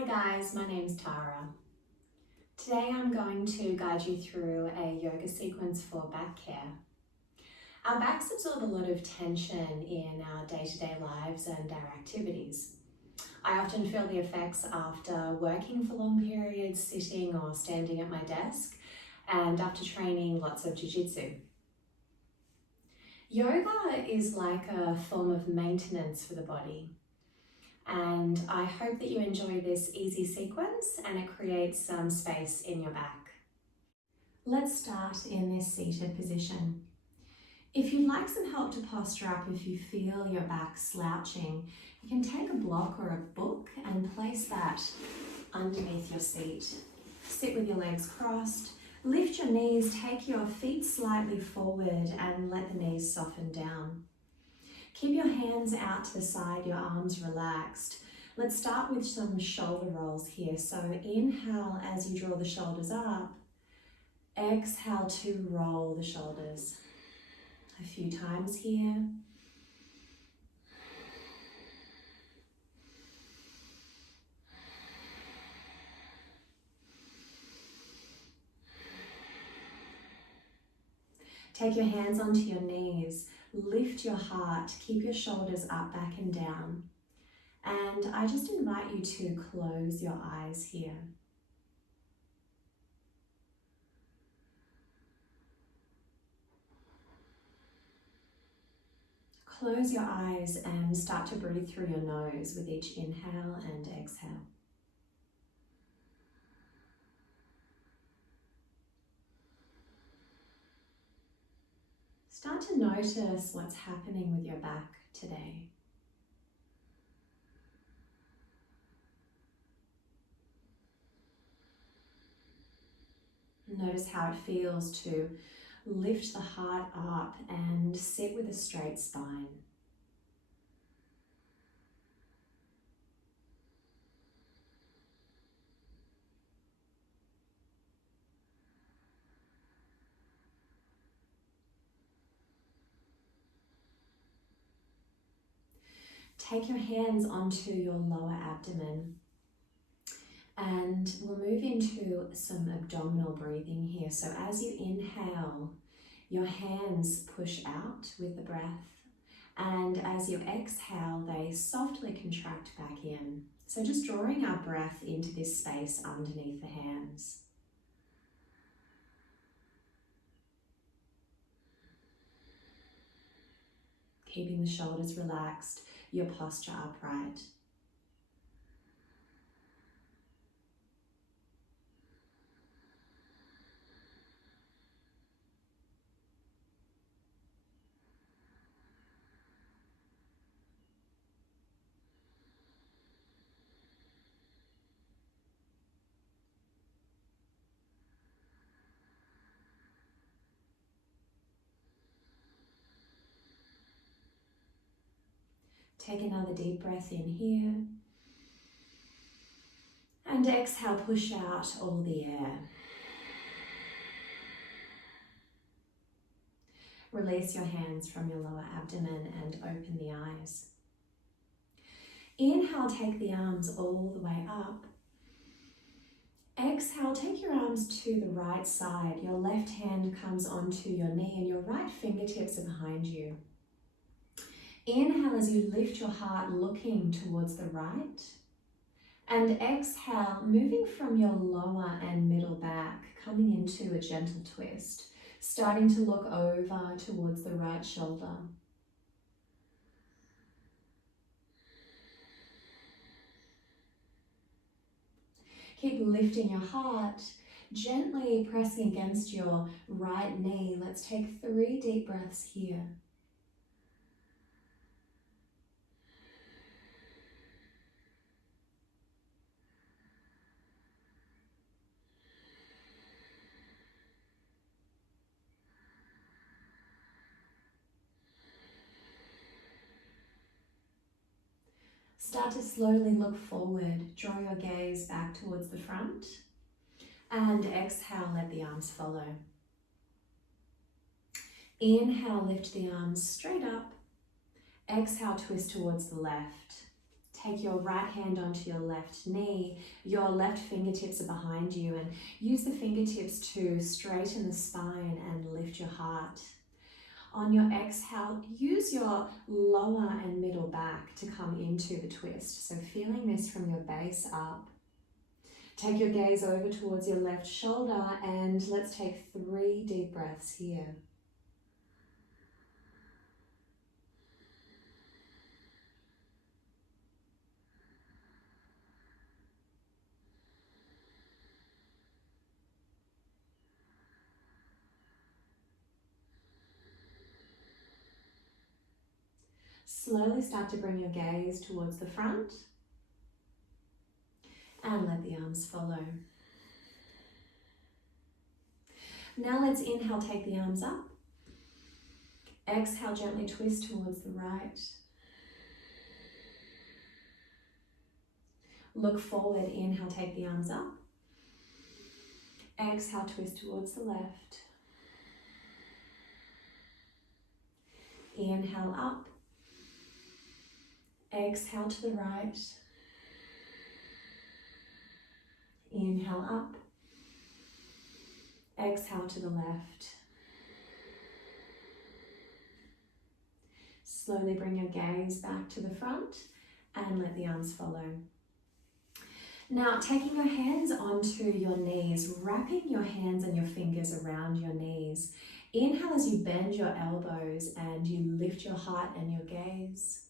Hi guys, my name's Tara. Today I'm going to guide you through a yoga sequence for back care. Our backs absorb a lot of tension in our day-to-day lives and our activities. I often feel the effects after working for long periods, sitting or standing at my desk, and after training lots of Jiu-Jitsu. Yoga is like a form of maintenance for the body. And I hope that you enjoy this easy sequence and it creates some space in your back. Let's start in this seated position. If you'd like some help to posture up, if you feel your back slouching, you can take a block or a book and place that underneath your seat. Sit with your legs crossed, lift your knees, take your feet slightly forward and let the knees soften down. Keep your hands out to the side, your arms relaxed. Let's start with some shoulder rolls here. So inhale as you draw the shoulders up. Exhale to roll the shoulders. A few times here. Take your hands onto your knees. Lift your heart, keep your shoulders up, back and down. And I just invite you to close your eyes here. Close your eyes and start to breathe through your nose with each inhale and exhale. Start to notice what's happening with your back today. Notice how it feels to lift the heart up and sit with a straight spine. Take your hands onto your lower abdomen and we'll move into some abdominal breathing here. So as you inhale, your hands push out with the breath, and as you exhale, they softly contract back in. So just drawing our breath into this space underneath the hands. Keeping the shoulders relaxed, your posture upright. Take another deep breath in here. And exhale, push out all the air. Release your hands from your lower abdomen and open the eyes. Inhale, take the arms all the way up. Exhale, take your arms to the right side. Your left hand comes onto your knee and your right fingertips are behind you. Inhale as you lift your heart, looking towards the right. And exhale, moving from your lower and middle back, coming into a gentle twist, starting to look over towards the right shoulder. Keep lifting your heart, gently pressing against your right knee. Let's take 3 deep breaths here. Start to slowly look forward. Draw your gaze back towards the front. And exhale, let the arms follow. Inhale, lift the arms straight up. Exhale, twist towards the left. Take your right hand onto your left knee. Your left fingertips are behind you, and use the fingertips to straighten the spine and lift your heart. On your exhale, use your lower and middle back to come into the twist. So feeling this from your base up. Take your gaze over towards your left shoulder, and let's take 3 deep breaths here. Slowly start to bring your gaze towards the front and let the arms follow. Now let's inhale, take the arms up. Exhale, gently twist towards the right. Look forward, inhale, take the arms up. Exhale, twist towards the left. Inhale up. Exhale to the right. Inhale up. Exhale to the left. Slowly bring your gaze back to the front and let the arms follow. Now, taking your hands onto your knees, wrapping your hands and your fingers around your knees. Inhale as you bend your elbows and you lift your heart and your gaze.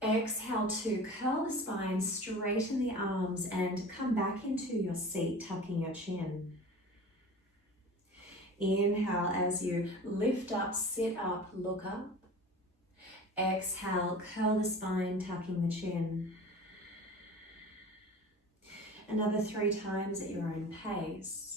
Exhale to curl the spine, straighten the arms, and come back into your seat, tucking your chin. Inhale as you lift up, sit up, look up. Exhale, curl the spine, tucking the chin. Another 3 times at your own pace.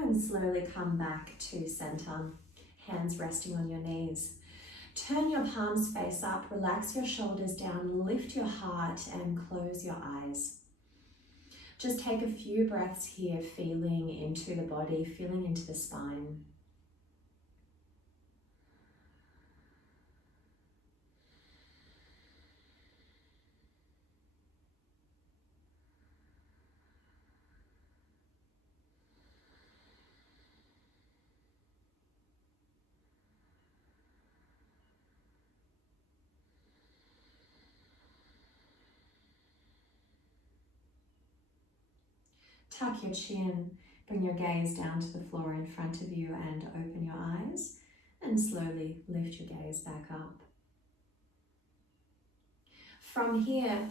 And slowly come back to center, hands resting on your knees. Turn your palms face up, relax your shoulders down, lift your heart and close your eyes. Just take a few breaths here, feeling into the body, feeling into the spine. Tuck your chin, bring your gaze down to the floor in front of you and open your eyes and slowly lift your gaze back up. From here,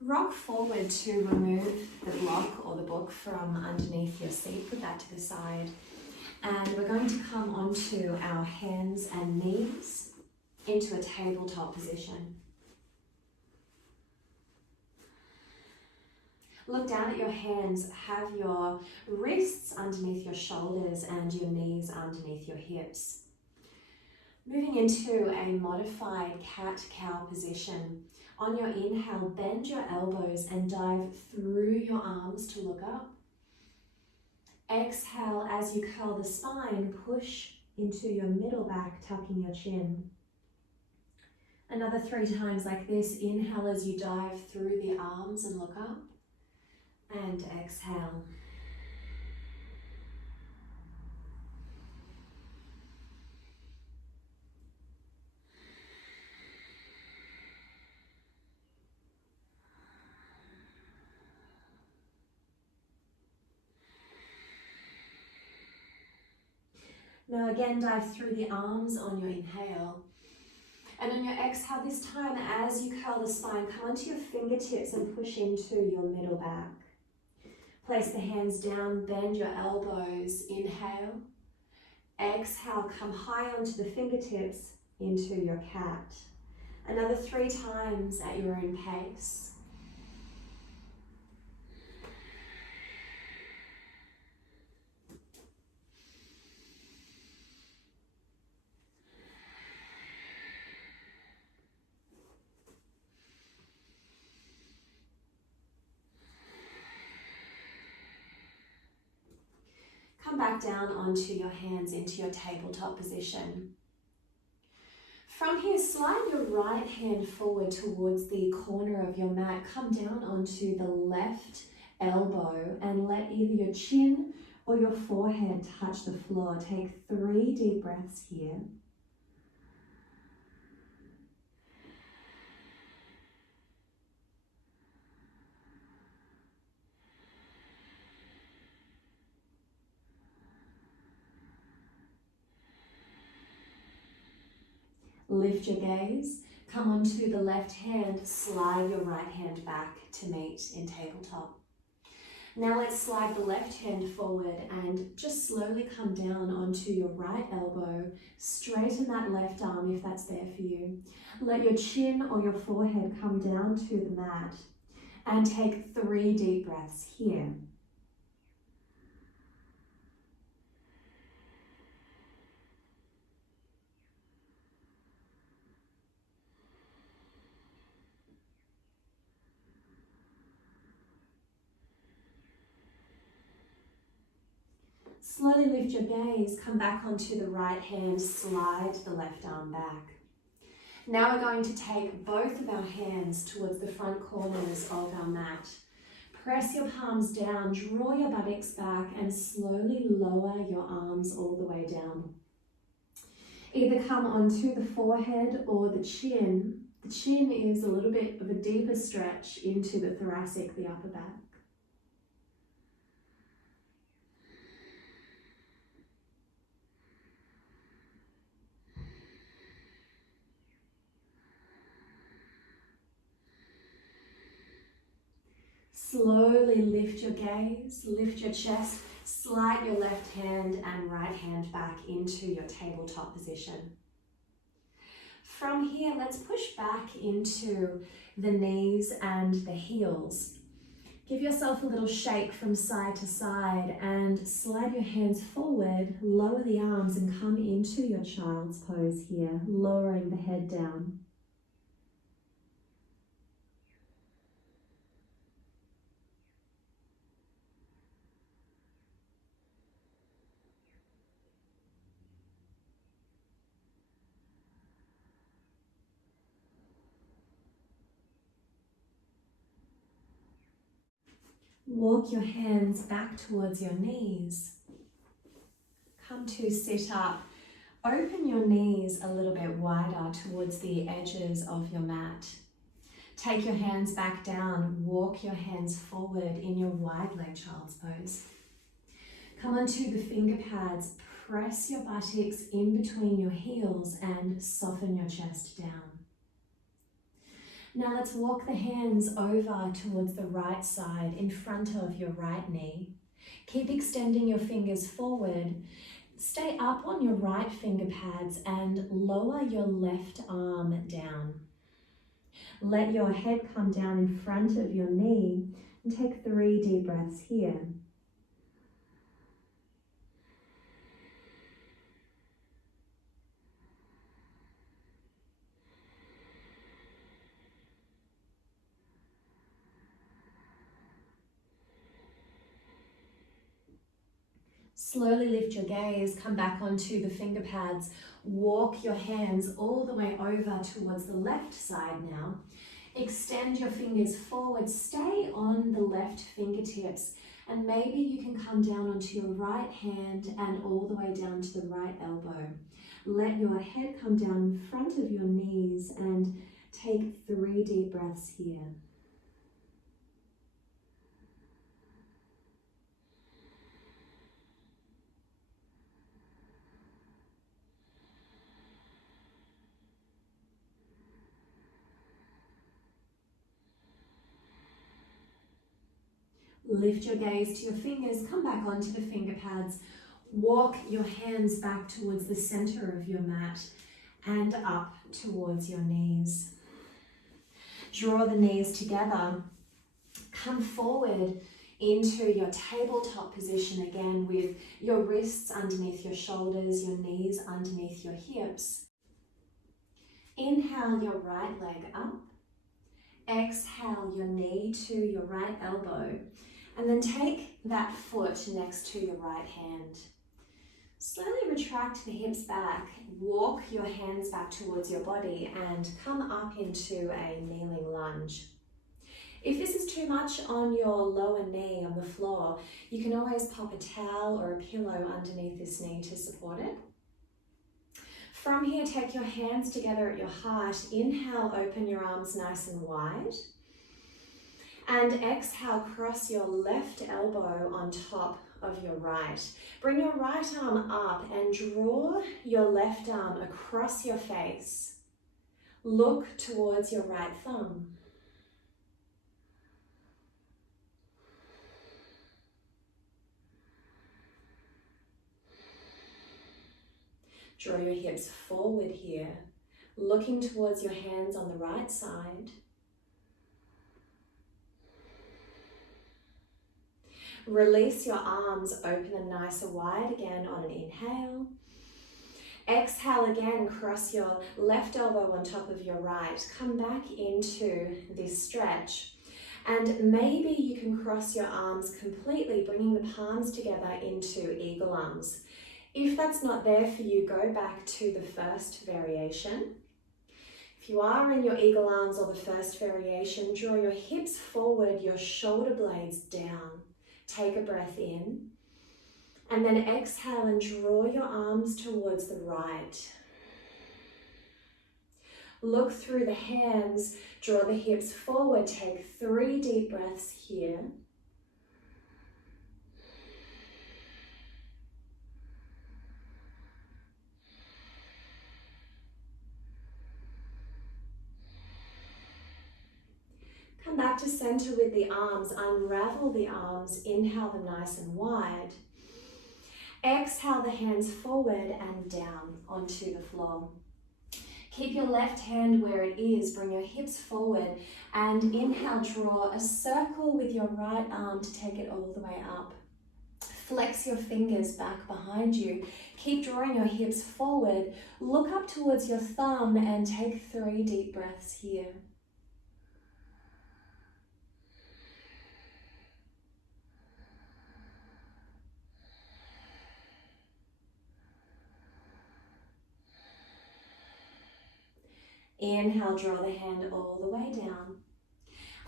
rock forward to remove the block or the book from underneath your seat, put that to the side. And we're going to come onto our hands and knees into a tabletop position. Look down at your hands, have your wrists underneath your shoulders and your knees underneath your hips. Moving into a modified cat-cow position. On your inhale, bend your elbows and dive through your arms to look up. Exhale as you curl the spine, push into your middle back, tucking your chin. Another 3 times like this. Inhale as you dive through the arms and look up. And exhale. Now again, dive through the arms on your inhale. And on your exhale this time, as you curl the spine, come onto your fingertips and push into your middle back. Place the hands down, bend your elbows, inhale. Exhale, come high onto the fingertips into your cat. Another 3 times at your own pace. Come back down onto your hands into your tabletop position. From here, slide your right hand forward towards the corner of your mat. Come down onto the left elbow and let either your chin or your forehead touch the floor. Take 3 deep breaths here. Lift your gaze, come onto the left hand, slide your right hand back to meet in tabletop. Now let's slide the left hand forward and just slowly come down onto your right elbow, straighten that left arm if that's there for you. Let your chin or your forehead come down to the mat and take 3 deep breaths here. Slowly lift your gaze, come back onto the right hand, slide the left arm back. Now we're going to take both of our hands towards the front corners of our mat. Press your palms down, draw your buttocks back and slowly lower your arms all the way down. Either come onto the forehead or the chin. The chin is a little bit of a deeper stretch into the thoracic, the upper back. Slowly lift your gaze, lift your chest, slide your left hand and right hand back into your tabletop position. From here, let's push back into the knees and the heels. Give yourself a little shake from side to side and slide your hands forward, lower the arms and come into your child's pose here, lowering the head down. Walk your hands back towards your knees. Come to sit up. Open your knees a little bit wider towards the edges of your mat. Take your hands back down. Walk your hands forward in your wide leg child's pose. Come onto the finger pads. Press your buttocks in between your heels and soften your chest down. Now let's walk the hands over towards the right side in front of your right knee. Keep extending your fingers forward. Stay up on your right finger pads and lower your left arm down. Let your head come down in front of your knee and take 3 deep breaths here. Slowly lift your gaze, come back onto the finger pads, walk your hands all the way over towards the left side now. Extend your fingers forward, stay on the left fingertips, and maybe you can come down onto your right hand and all the way down to the right elbow. Let your head come down in front of your knees and take 3 deep breaths here. Lift your gaze to your fingers, come back onto the finger pads, walk your hands back towards the center of your mat and up towards your knees. Draw the knees together, come forward into your tabletop position again with your wrists underneath your shoulders, your knees underneath your hips. Inhale your right leg up, exhale your knee to your right elbow. And then take that foot next to your right hand. Slowly retract the hips back, walk your hands back towards your body and come up into a kneeling lunge. If this is too much on your lower knee on the floor, you can always pop a towel or a pillow underneath this knee to support it. From here, take your hands together at your heart. Inhale, open your arms nice and wide. And exhale, cross your left elbow on top of your right. Bring your right arm up and draw your left arm across your face. Look towards your right thumb. Draw your hips forward here, looking towards your hands on the right side. Release your arms, open them nice and wide again on an inhale. Exhale again, cross your left elbow on top of your right. Come back into this stretch. And maybe you can cross your arms completely, bringing the palms together into eagle arms. If that's not there for you, go back to the first variation. If you are in your eagle arms or the first variation, draw your hips forward, your shoulder blades down. Take a breath in. And then exhale and draw your arms towards the right. Look through the hands, draw the hips forward, take 3 deep breaths here. Come back to center with the arms, unravel the arms, inhale them nice and wide. Exhale the hands forward and down onto the floor. Keep your left hand where it is, bring your hips forward and inhale, draw a circle with your right arm to take it all the way up. Flex your fingers back behind you. Keep drawing your hips forward, look up towards your thumb and take 3 deep breaths here. Inhale, draw the hand all the way down.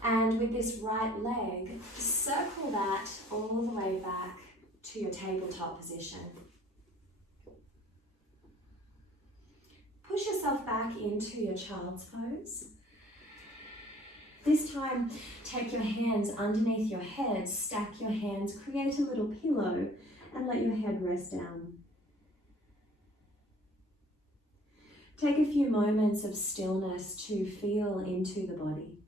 And with this right leg, circle that all the way back to your tabletop position. Push yourself back into your child's pose. This time, take your hands underneath your head, stack your hands, create a little pillow, and let your head rest down. Take a few moments of stillness to feel into the body.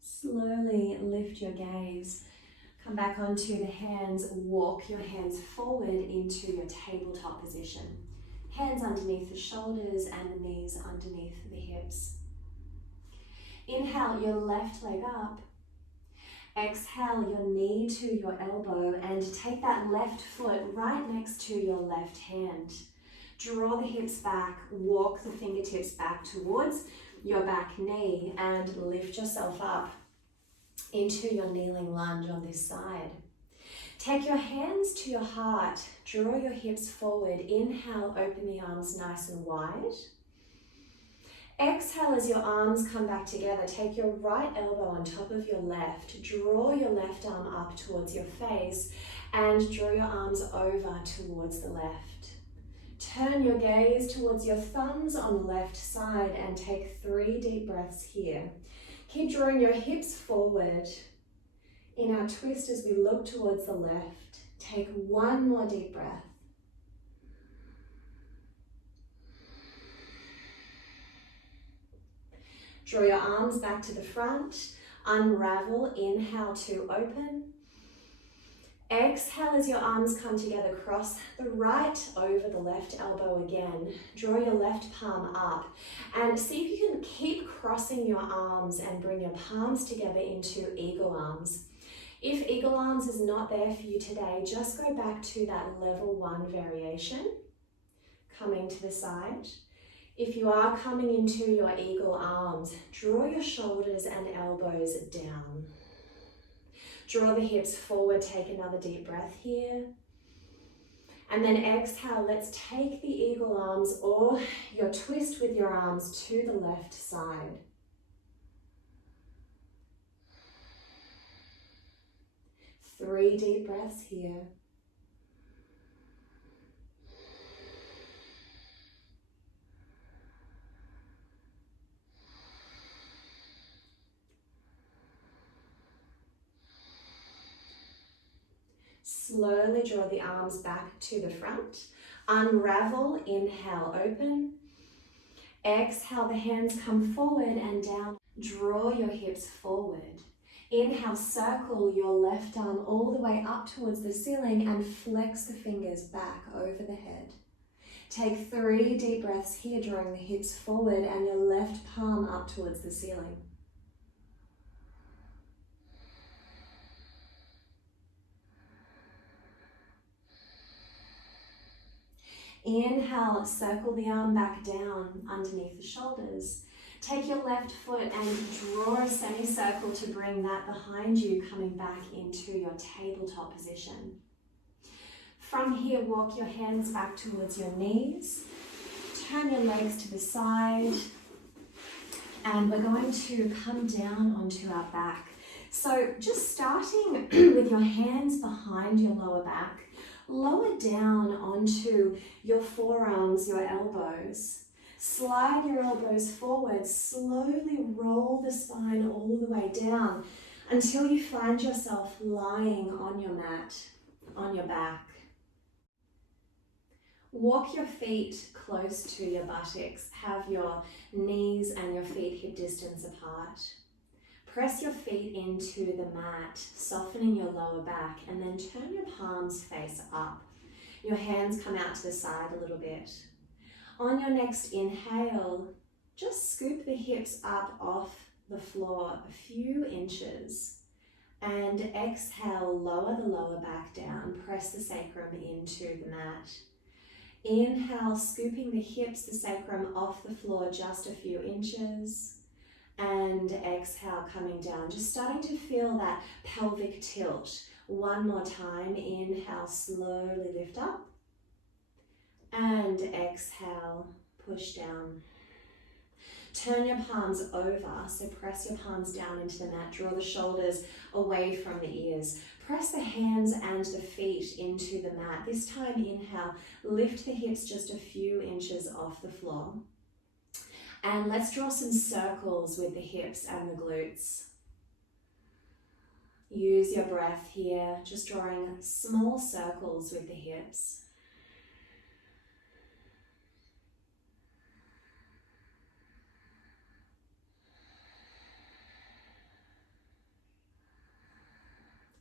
Slowly lift your gaze. Come back onto the hands, walk your hands forward into your tabletop position. Hands underneath the shoulders and the knees underneath the hips. Inhale your left leg up. Exhale your knee to your elbow and take that left foot right next to your left hand. Draw the hips back, walk the fingertips back towards your back knee and lift yourself up into your kneeling lunge on this side. Take your hands to your heart, draw your hips forward, inhale, open the arms nice and wide. Exhale as your arms come back together, take your right elbow on top of your left, draw your left arm up towards your face and draw your arms over towards the left. Turn your gaze towards your thumbs on the left side and take 3 deep breaths here. Keep drawing your hips forward. In our twist as we look towards the left, take 1 more deep breath. Draw your arms back to the front, unravel, inhale to open. Exhale as your arms come together, cross the right over the left elbow again. Draw your left palm up and see if you can keep crossing your arms and bring your palms together into eagle arms. If eagle arms is not there for you today, just go back to that level 1 variation, coming to the side. If you are coming into your eagle arms, draw your shoulders and elbows down. Draw the hips forward, take another deep breath here. And then exhale, let's take the eagle arms or your twist with your arms to the left side. Three deep breaths here. Slowly draw the arms back to the front. Unravel, inhale, open. Exhale, the hands come forward and down. Draw your hips forward. Inhale, circle your left arm all the way up towards the ceiling and flex the fingers back over the head. Take 3 deep breaths here, drawing the hips forward and your left palm up towards the ceiling. Inhale, circle the arm back down underneath the shoulders. Take your left foot and draw a semicircle to bring that behind you, coming back into your tabletop position. From here, walk your hands back towards your knees. Turn your legs to the side. And we're going to come down onto our back. So just starting with your hands behind your lower back, lower down onto your forearms, your elbows. Slide your elbows forward, slowly roll the spine all the way down until you find yourself lying on your mat, on your back. Walk your feet close to your buttocks. Have your knees and your feet hip distance apart. Press your feet into the mat, softening your lower back, and then turn your palms face up. Your hands come out to the side a little bit. On your next inhale, just scoop the hips up off the floor a few inches. And exhale, lower the lower back down, press the sacrum into the mat. Inhale, scooping the hips, the sacrum off the floor just a few inches. And exhale, coming down, just starting to feel that pelvic tilt. One more time, inhale, slowly lift up. And exhale, push down. Turn your palms over, so press your palms down into the mat. Draw the shoulders away from the ears. Press the hands and the feet into the mat. This time, inhale, lift the hips just a few inches off the floor. And let's draw some circles with the hips and the glutes. Use your breath here, just drawing small circles with the hips.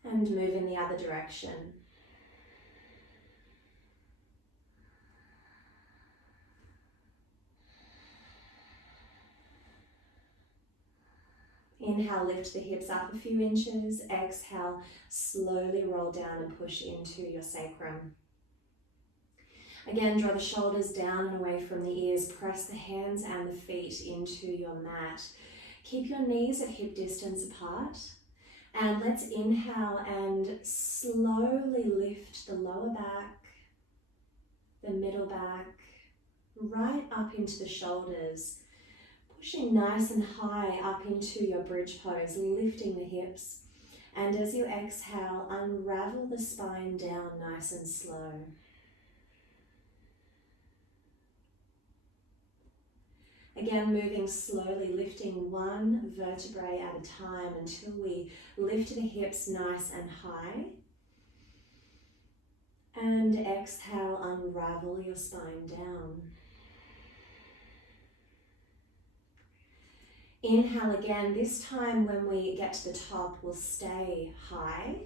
And move in the other direction. Inhale, lift the hips up a few inches. Exhale, slowly roll down and push into your sacrum. Again, draw the shoulders down and away from the ears. Press the hands and the feet into your mat. Keep your knees at hip distance apart. And let's inhale and slowly lift the lower back, the middle back, right up into the shoulders. Pushing nice and high up into your bridge pose, lifting the hips. And as you exhale, unravel the spine down nice and slow. Again, moving slowly, lifting one vertebrae at a time until we lift the hips nice and high. And exhale, unravel your spine down. Inhale again. This time when we get to the top, we'll stay high.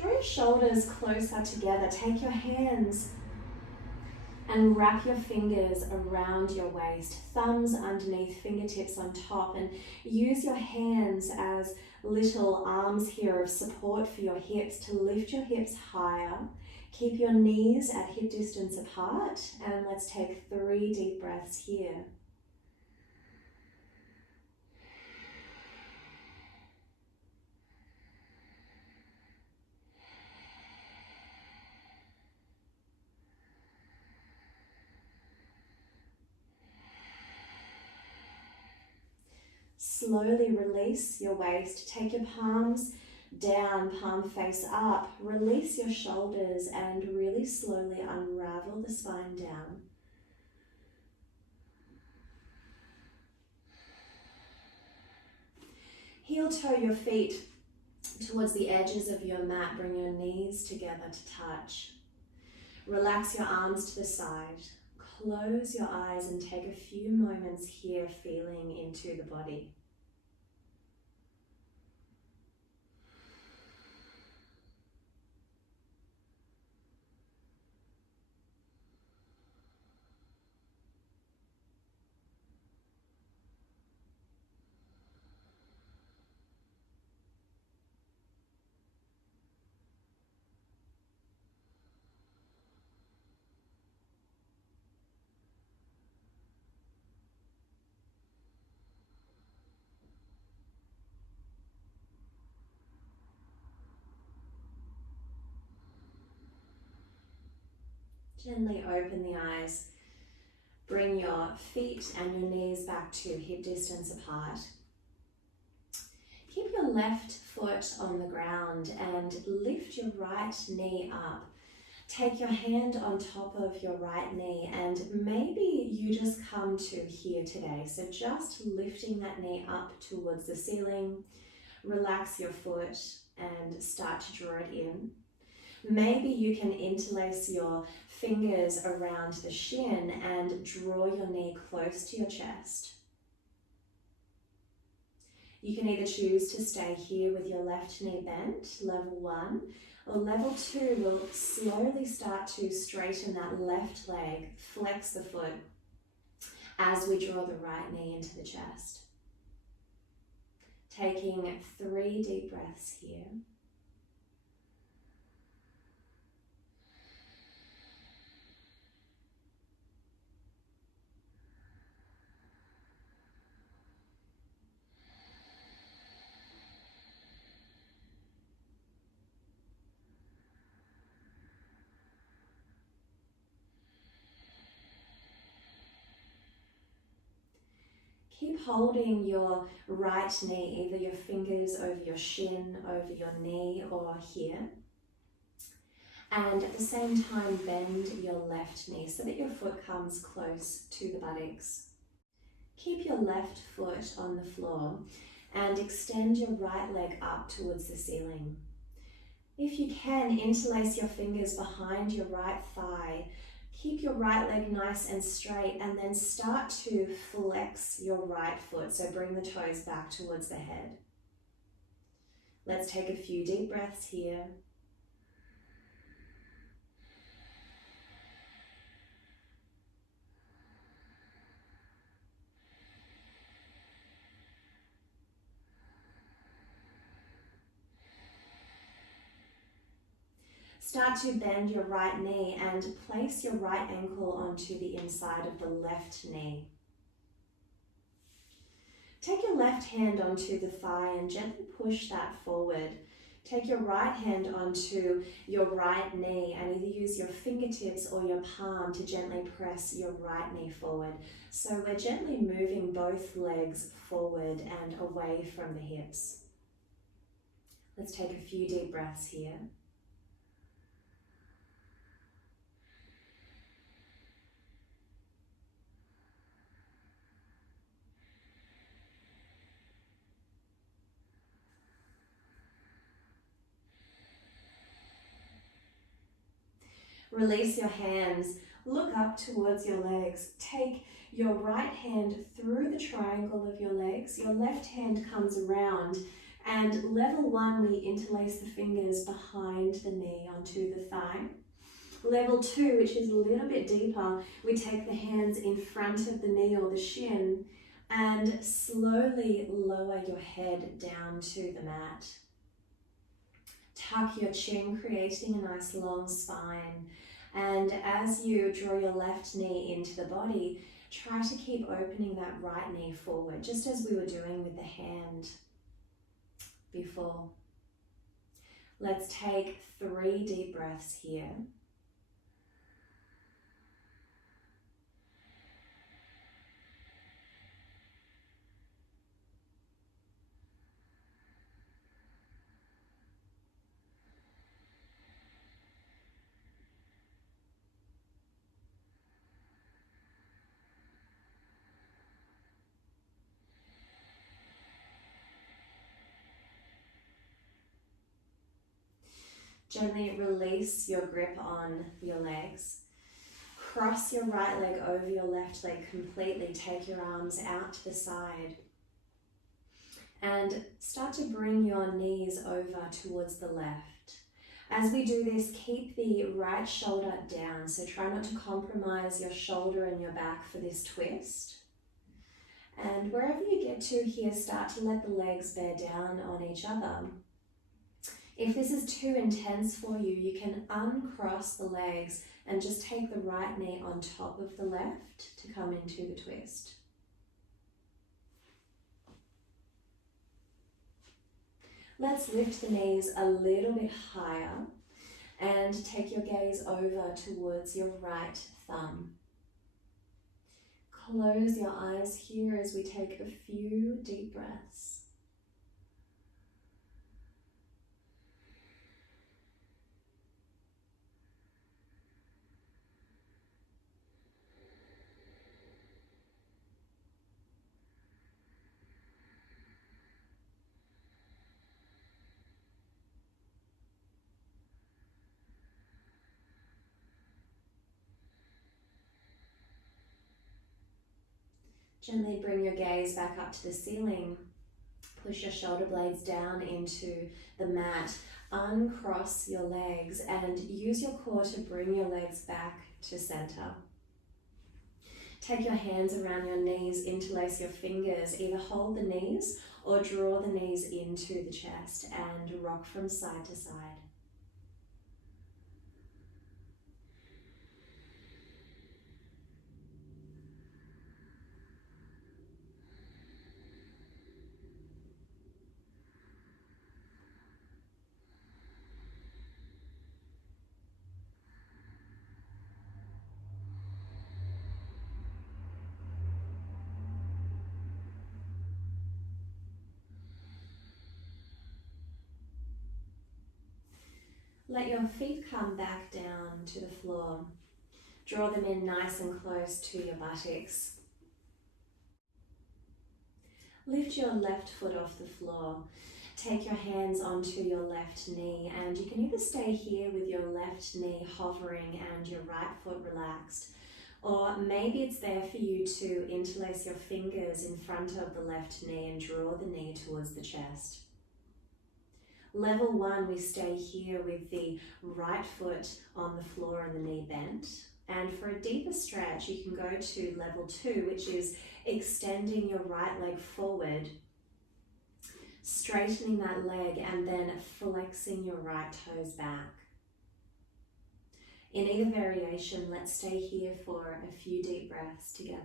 Draw your shoulders closer together. Take your hands and wrap your fingers around your waist, thumbs underneath, fingertips on top, and use your hands as little arms here of support for your hips to lift your hips higher. Keep your knees at hip distance apart, and let's take 3 deep breaths here. Slowly release your waist. Take your palms down, palm face up. Release your shoulders and really slowly unravel the spine down. Heel toe your feet towards the edges of your mat. Bring your knees together to touch. Relax your arms to the side. Close your eyes and take a few moments here feeling into the body. Gently open the eyes. Bring your feet and your knees back to hip distance apart. Keep your left foot on the ground and lift your right knee up. Take your hand on top of your right knee, and maybe you just come to here today. So just lifting that knee up towards the ceiling. Relax your foot and start to draw it in. Maybe you can interlace your fingers around the shin and draw your knee close to your chest. You can either choose to stay here with your left knee bent, level 1, or level 2 will slowly start to straighten that left leg, flex the foot as we draw the right knee into the chest. Taking 3 deep breaths here. Keep holding your right knee, either your fingers over your shin, over your knee, or here. And at the same time, bend your left knee so that your foot comes close to the buttocks. Keep your left foot on the floor and extend your right leg up towards the ceiling. If you can, interlace your fingers behind your right thigh. Keep your right leg nice and straight, and then start to flex your right foot. So bring the toes back towards the head. Let's take a few deep breaths here. Start to bend your right knee and place your right ankle onto the inside of the left knee. Take your left hand onto the thigh and gently push that forward. Take your right hand onto your right knee and either use your fingertips or your palm to gently press your right knee forward. So we're gently moving both legs forward and away from the hips. Let's take a few deep breaths here. Release your hands, look up towards your legs. Take your right hand through the triangle of your legs. Your left hand comes around And level 1, we interlace the fingers behind the knee onto the thigh. Level 2, which is a little bit deeper, we take the hands in front of the knee or the shin and slowly lower your head down to the mat. Tuck your chin, creating a nice long spine. And as you draw your left knee into the body, try to keep opening that right knee forward, just as we were doing with the hand before. Let's take 3 deep breaths here. Gently release your grip on your legs. Cross your right leg over your left leg completely. Take your arms out to the side. And start to bring your knees over towards the left. As we do this, keep the right shoulder down. So try not to compromise your shoulder and your back for this twist. And wherever you get to here, start to let the legs bear down on each other. If this is too intense for you, you can uncross the legs and just take the right knee on top of the left to come into the twist. Let's lift the knees a little bit higher and take your gaze over towards your right thumb. Close your eyes here as we take a few deep breaths. Gently bring your gaze back up to the ceiling. Push your shoulder blades down into the mat. Uncross your legs and use your core to bring your legs back to center. Take your hands around your knees, interlace your fingers. Either hold the knees or draw the knees into the chest and rock from side to side. Let your feet come back down to the floor. Draw them in nice and close to your buttocks. Lift your left foot off the floor. Take your hands onto your left knee, and you can either stay here with your left knee hovering and your right foot relaxed, or maybe it's there for you to interlace your fingers in front of the left knee and draw the knee towards the chest. Level 1, we stay here with the right foot on the floor and the knee bent. And for a deeper stretch, you can go to level 2, which is extending your right leg forward, straightening that leg, and then flexing your right toes back. In either variation, let's stay here for a few deep breaths together.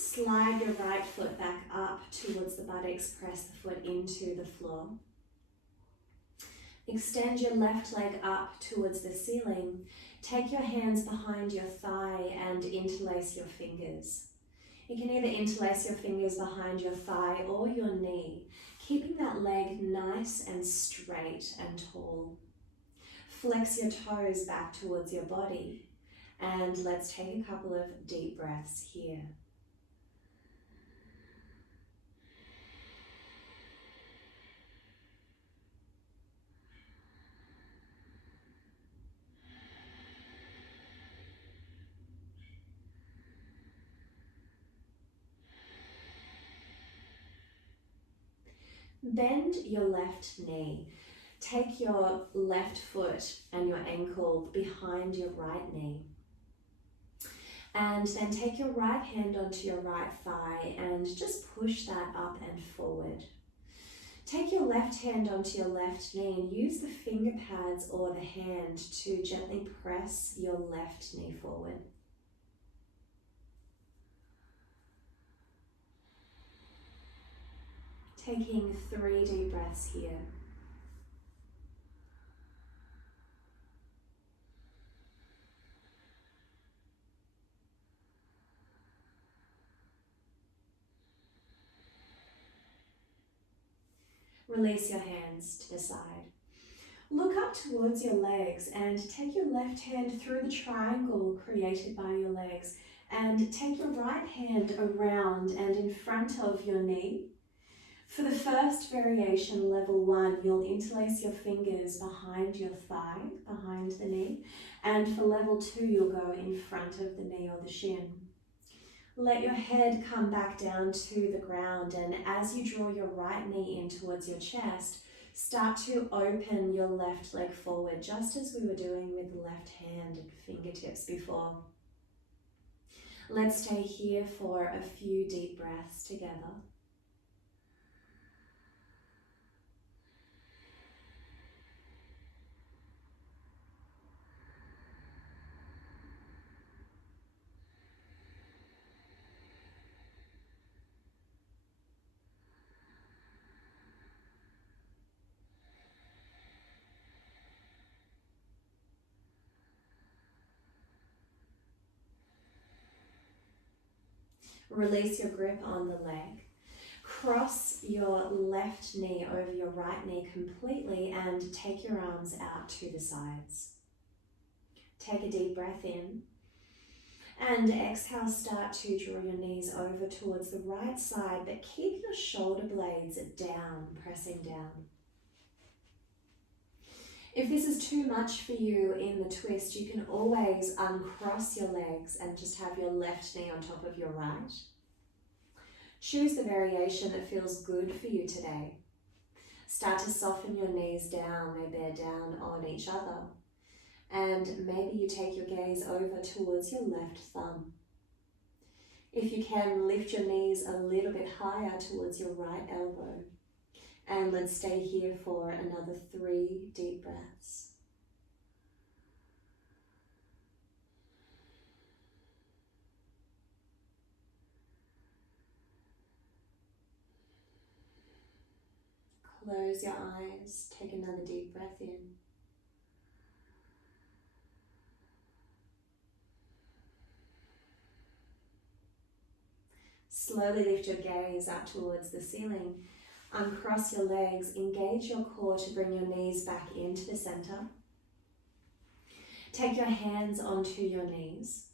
Slide your right foot back up towards the buttocks, press the foot into the floor. Extend your left leg up towards the ceiling. Take your hands behind your thigh and interlace your fingers. You can either interlace your fingers behind your thigh or your knee. keeping that leg nice and straight and tall. Flex your toes back towards your body, and let's take a couple of deep breaths here. Bend your left knee. Take your left foot and your ankle behind your right knee. And then take your right hand onto your right thigh and just push that up and forward. Take your left hand onto your left knee and use the finger pads or the hand to gently press your left knee forward. Taking 3 deep breaths here. Release your hands to the side. Look up towards your legs and take your left hand through the triangle created by your legs and take your right hand around and in front of your knee. For the first variation, level 1, you'll interlace your fingers behind your thigh, behind the knee, and for level 2, you'll go in front of the knee or the shin. Let your head come back down to the ground, and as you draw your right knee in towards your chest, start to open your left leg forward, just as we were doing with the left hand and fingertips before. Let's stay here for a few deep breaths together. Release your grip on the leg. Cross your left knee over your right knee completely and take your arms out to the sides. Take a deep breath in and exhale, start to draw your knees over towards the right side, but keep your shoulder blades down, pressing down. If this is too much for you in the twist, you can always uncross your legs and just have your left knee on top of your right. Choose the variation that feels good for you today. Start to soften your knees down, they bear down on each other. And maybe you take your gaze over towards your left thumb. If you can, lift your knees a little bit higher towards your right elbow. And let's stay here for another 3 deep breaths. Close your eyes, take another deep breath in. Slowly lift your gaze up towards the ceiling. Uncross your legs, engage your core to bring your knees back into the center. Take your hands onto your knees.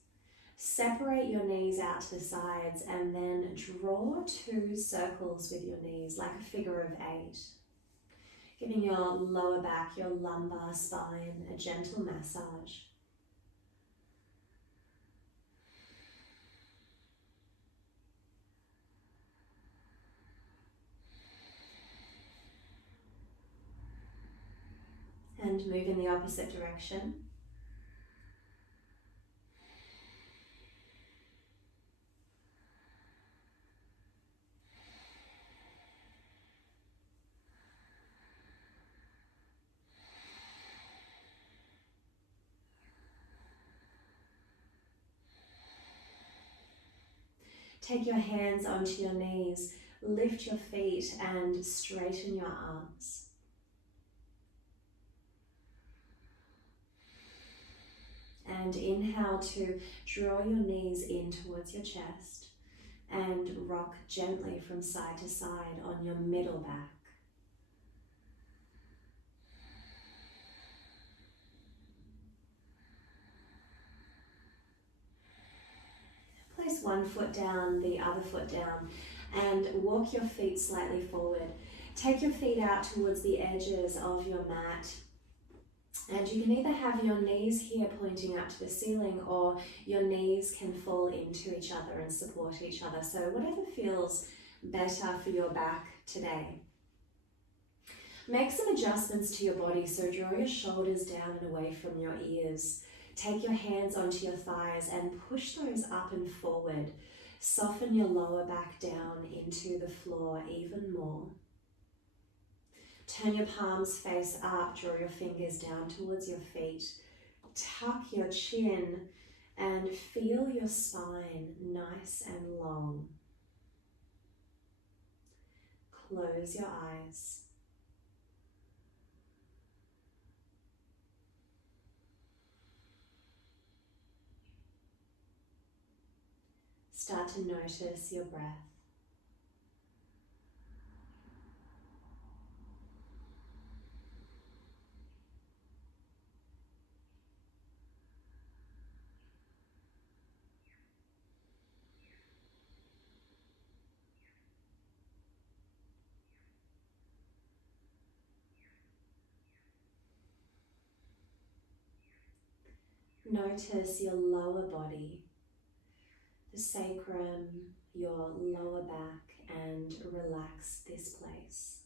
Separate your knees out to the sides and then draw 2 circles with your knees like a figure of 8. Giving your lower back, your lumbar spine a gentle massage. And move in the opposite direction. Take your hands onto your knees, lift your feet and straighten your arms. And inhale to draw your knees in towards your chest and rock gently from side to side on your middle back. one foot down, the other foot down, and walk your feet slightly forward. Take your feet out towards the edges of your mat. And you can either have your knees here pointing up to the ceiling, or your knees can fall into each other and support each other. So whatever feels better for your back today. Make some adjustments to your body. So draw your shoulders down and away from your ears. Take your hands onto your thighs and push those up and forward. Soften your lower back down into the floor even more. Turn your palms face up, draw your fingers down towards your feet. Tuck your chin and feel your spine nice and long. Close your eyes. Start to notice your breath. Notice your lower body, the sacrum, your lower back, and relax this place.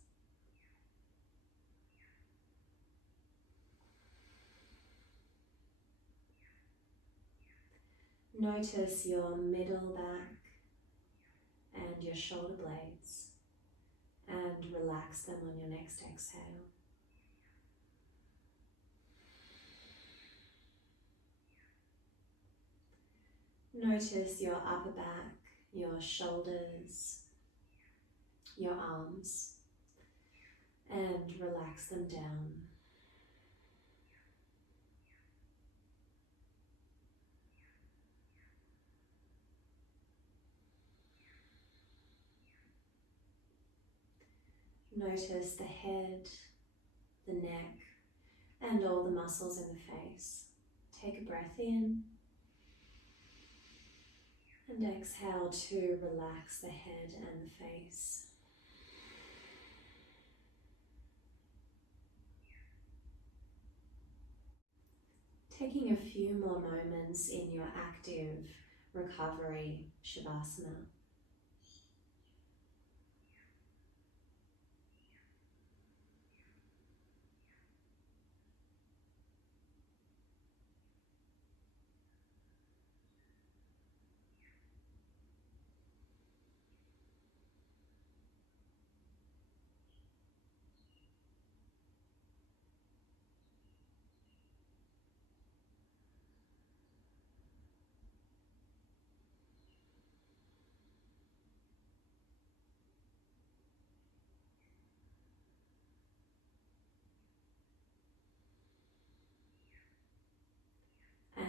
Notice your middle back and your shoulder blades, and relax them on your next exhale. Notice your upper back, your shoulders, your arms, and relax them down. Notice the head, the neck, and all the muscles in the face. Take a breath in and exhale to relax the head and the face. Taking a few more moments in your active recovery Shavasana.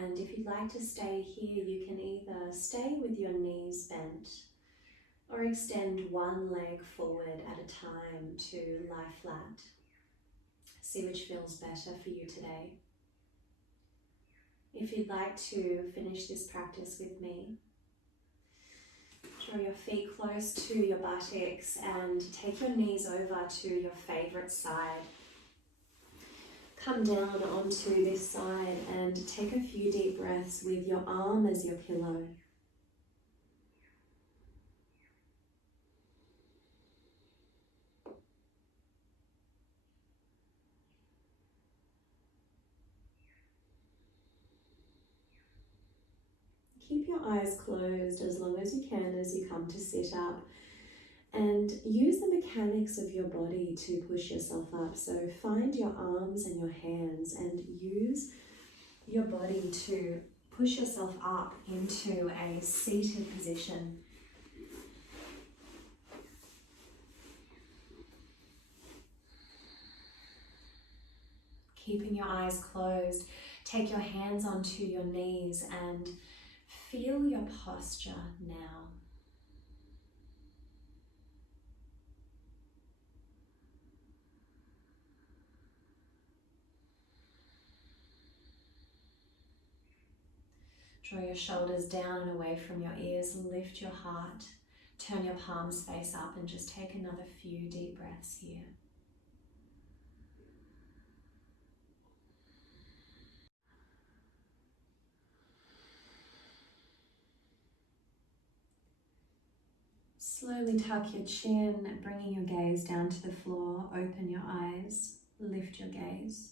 And if you'd like to stay here, you can either stay with your knees bent or extend one leg forward at a time to lie flat. See which feels better for you today. If you'd like to finish this practice with me, draw your feet close to your buttocks and take your knees over to your favorite side. Come down onto this side and take a few deep breaths with your arm as your pillow. Keep your eyes closed as long as you can as you come to sit up, and use the mechanics of your body to push yourself up. So find your arms and your hands and use your body to push yourself up into a seated position. Keeping your eyes closed, take your hands onto your knees and feel your posture now. Draw your shoulders down and away from your ears, lift your heart, turn your palms face up and just take another few deep breaths here. Slowly tuck your chin, bringing your gaze down to the floor. Open your eyes, lift your gaze.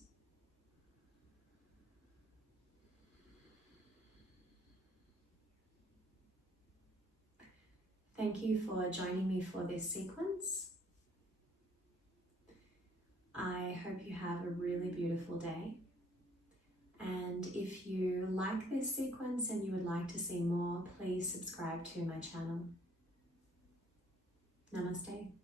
Thank you for joining me for this sequence. I hope you have a really beautiful day. And if you like this sequence and you would like to see more, please subscribe to my channel. Namaste.